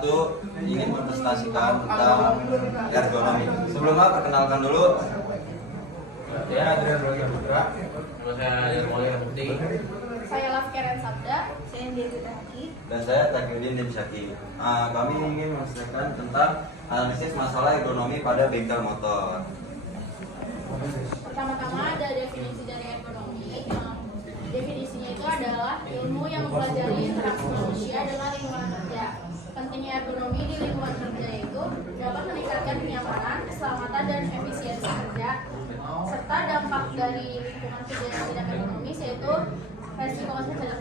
satu ingin mempresentasikan tentang ergonomi. Sebelumnya perkenalkan dulu. Saya Adrian Roger Putra. Saya Mulya Putih. Saya Lafkaren Sabda. Saya Dewi Haki. Dan saya Takiuddin Dimsyaki. Kami ingin menjelaskan tentang analisis masalah ergonomi pada bengkel motor. Pertama-tama ada definisi dari ergonomi. Definisinya itu adalah ilmu yang mempelajari interaksi manusia dengan lingkungan kerja. Pentingnya ergonomi di lingkungan kerja itu dapat meningkatkan kenyamanan, keselamatan, dan efisiensi kerja, serta dampak dari lingkungan kerja yang tidak ergonomis yaitu resiko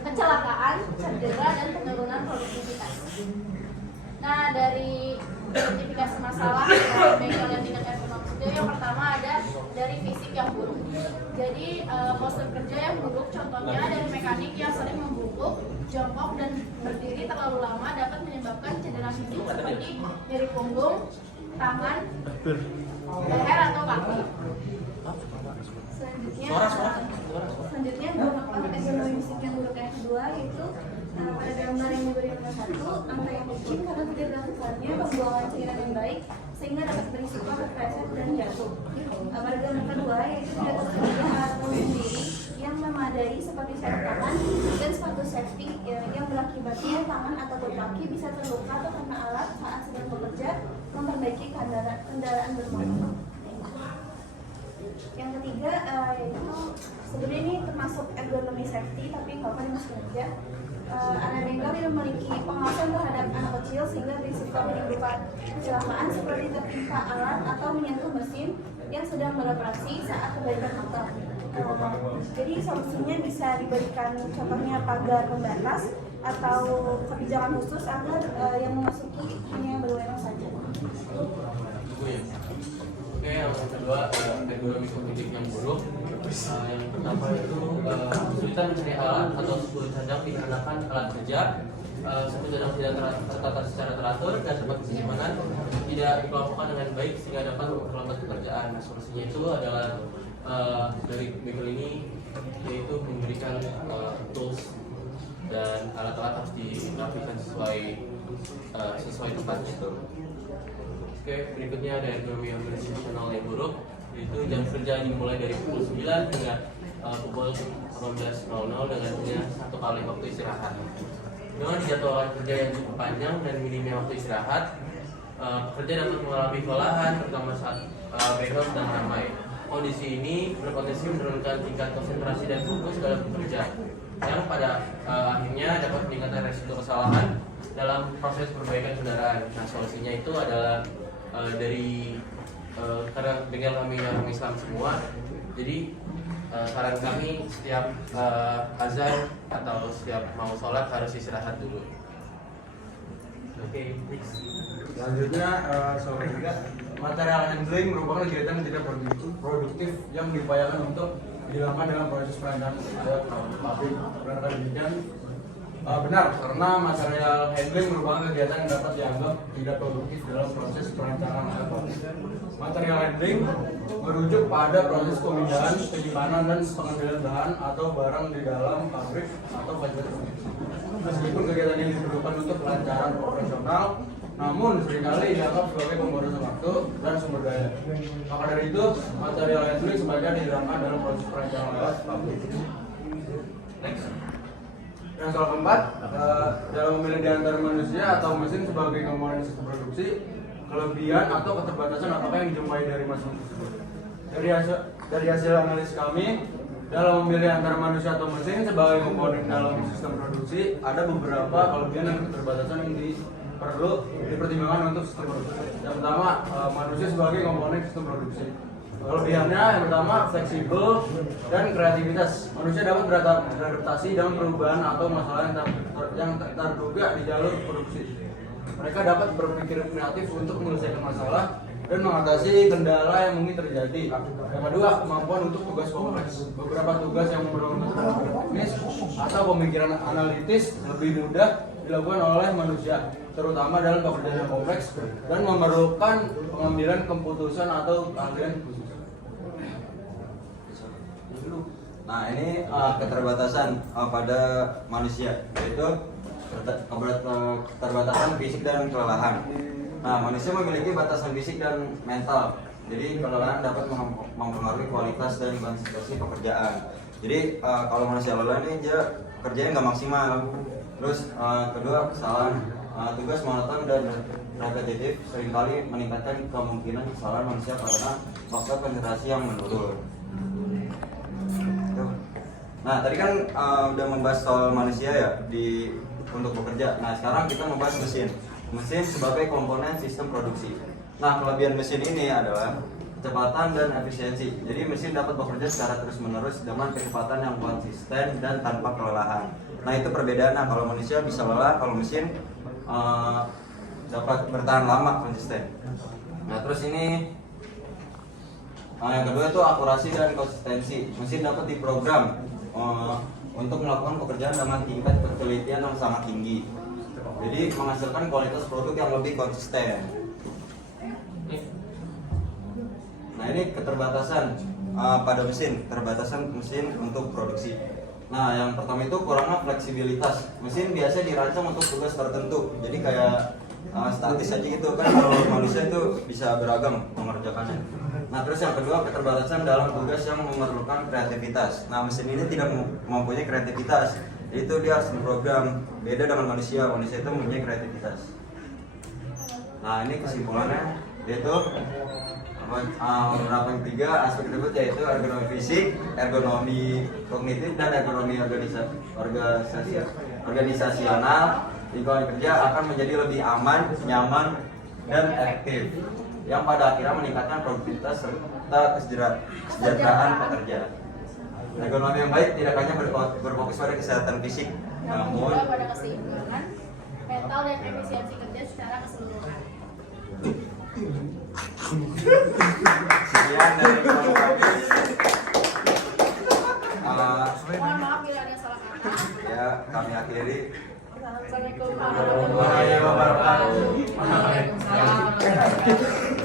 kecelakaan, cedera, dan penurunan produktivitas. Nah, dari identifikasi masalah bengkel yang tidak ergonomis itu yang pertama ada dari fisik yang buruk. Jadi postur kerja yang buruk contohnya dari mekanik yang sering membungkuk, jongkok, dan berdiri terlalu lama dapat menyebabkan cedera fisik seperti nyeri punggung, tangan, leher, atau kaki. Selanjutnya dampak ergonomi fisik yang buruk yang kedua yaitu pada gambar yang diberi nomor 1, angka yang kecil karena tidak dilakukannya pembuangan cairan yang baik sehingga dapat berisiko kepleset dan jatuh. Pada gambar kedua yaitu tidak tersedia alat pelindung diri yang memadai seperti sarung tangan dan sepatu safety yang berakibatnya tangan ataupun kaki bisa terluka atau karena alat saat sedang bekerja memperbaiki kendaraan bermotor. Yang ketiga yaitu sebenarnya ini termasuk ergonomi safety tapi nggak pernah masuk kerja. Area bengkel tidak memiliki pengawasan terhadap anak kecil sehingga berisiko menimbulkan kecelakaan seperti tertimpa alat atau menyentuh mesin yang sedang beroperasi saat kebalikan motor. Jadi solusinya bisa diberikan contohnya pagar pembatas atau kebijakan khusus agar yang memasuki hanya yang berwenang saja. Oke, yang kedua ergonomi kognitif yang buruk. Yang pertama itu kesulitan mencari alat atau sulit sedang dikarenakan alat kerja, suku sedang tidak tertata secara teratur dan tempat penyimpanan tidak dikelompokkan dengan baik sehingga dapat memperlambat pekerjaan. Nah, solusinya itu adalah dari bengkel ini yaitu memberikan tools dan alat-alat harus dirapikan sesuai tempatnya. Oke, berikutnya ada ergonomi organisasional yang buruk, yaitu jam kerja dimulai dari pukul 9 hingga pukul 18.00 dengan hanya 1 kali waktu istirahat. Dengan jadwal kerja yang cukup panjang dan minimnya waktu istirahat, pekerja dapat mengalami kelelahan terutama saat bengkel sedang ramai. Kondisi ini berpotensi menurunkan tingkat konsentrasi dan fokus dalam bekerja, yang pada akhirnya dapat meningkatkan resiko kesalahan dalam proses perbaikan kendaraan. Nah, solusinya itu adalah karena bengkel kami orang Islam semua, jadi saran kami setiap azan atau setiap mau sholat harus istirahat dulu. Oke, next. Selanjutnya soal ketiga, material handling merupakan kegiatan tidak produktif yang diupayakan untuk dihilangkan dalam proses perancangan pabrik. Benar demikian? Benar, karena material handling merupakan kegiatan yang dapat dianggap tidak produktif dalam proses perancangan pabrik. Material handling merujuk pada proses pemindahan, penyimpanan, dan pengambilan bahan atau barang di dalam pabrik atau fasilitas produksi. Meskipun kegiatan ini diperlukan untuk kelancaran operasional, namun seringkali dianggap sebagai pemborosan waktu dan sumber daya. Maka dari itu, material handling sebaiknya dihilangkan dalam proses perancangan pabrik. Next. Yang soal keempat, dalam memilih di antara manusia atau mesin sebagai komponen sistem produksi, kelebihan atau keterbatasan apakah yang dijumpai dari mesin tersebut? Dari hasil analisis kami, dalam memilih antara manusia atau mesin sebagai komponen dalam sistem produksi, ada beberapa kelebihan dan keterbatasan yang perlu dipertimbangkan untuk sistem produksi. Yang pertama, manusia sebagai komponen sistem produksi. Kelebihannya yang pertama fleksibel dan kreativitas. Manusia dapat beradaptasi dalam perubahan atau masalah yang tak terduga di jalur produksi. Mereka dapat berpikir kreatif untuk menyelesaikan masalah dan mengatasi kendala yang mungkin terjadi. Yang kedua, kemampuan untuk tugas kompleks. Beberapa tugas yang memerlukan teknis atau pemikiran analitis lebih mudah dilakukan oleh manusia, terutama dalam pekerjaan yang kompleks dan memerlukan pengambilan keputusan atau keahlian khusus. Nah, ini keterbatasan pada manusia, yaitu keterbatasan fisik dan kelelahan. Nah, manusia memiliki batasan fisik dan mental. Jadi kelelahan dapat mempengaruhi kualitas dan intensitas pekerjaan. Jadi kalau manusia lelah ini dia kerjanya nggak maksimal. Terus kedua, kesalahan tugas monoton dan repetitif seringkali meningkatkan kemungkinan kesalahan manusia karena faktor konsentrasi yang menurun. Nah, tadi kan udah membahas soal manusia ya untuk bekerja. Nah, sekarang kita membahas mesin. Mesin sebagai komponen sistem produksi. Nah, kelebihan mesin ini adalah kecepatan dan efisiensi. Jadi mesin dapat bekerja secara terus-menerus dengan kecepatan yang konsisten dan tanpa kelelahan. Nah, itu perbedaan. Nah, kalau manusia bisa lelah, kalau mesin dapat bertahan lama konsisten. Nah, terus ini yang kedua itu akurasi dan konsistensi. Mesin dapat diprogram untuk melakukan pekerjaan dengan tingkat ketelitian yang sangat tinggi. Jadi menghasilkan kualitas produk yang lebih konsisten. Nah, ini keterbatasan pada mesin, keterbatasan mesin untuk produksi. Nah, yang pertama itu kurangnya fleksibilitas. Mesin biasa dirancang untuk tugas tertentu. Jadi kayak statis aja gitu kan. Kalau manusia itu bisa beragam mengerjakannya. Nah, terus yang kedua keterbatasan dalam tugas yang memerlukan kreativitas. Nah, mesin ini tidak mempunyai kreativitas. Itu dia harus diprogram. Beda dengan manusia. Manusia itu mempunyai kreativitas. Nah, ini kesimpulannya yaitu beberapa yang tiga aspek tersebut yaitu ergonomi fisik, ergonomi kognitif, dan ergonomi organisasional. Lingkungan kerja akan menjadi lebih aman, nyaman, dan efektif, yang pada akhirnya meningkatkan produktivitas serta kesejahteraan pekerja. Ergonomi yang baik tidak hanya berfokus pada kesehatan fisik, namun juga pada keseimbangan mental dan efisiensi kerja secara keseluruhan. sekian dari kami. Mohon maaf bila ada salah kata. Ya, kami akhiri. Assalamualaikum Warahmatullahi wabarakatuh. Waalaikumsalam.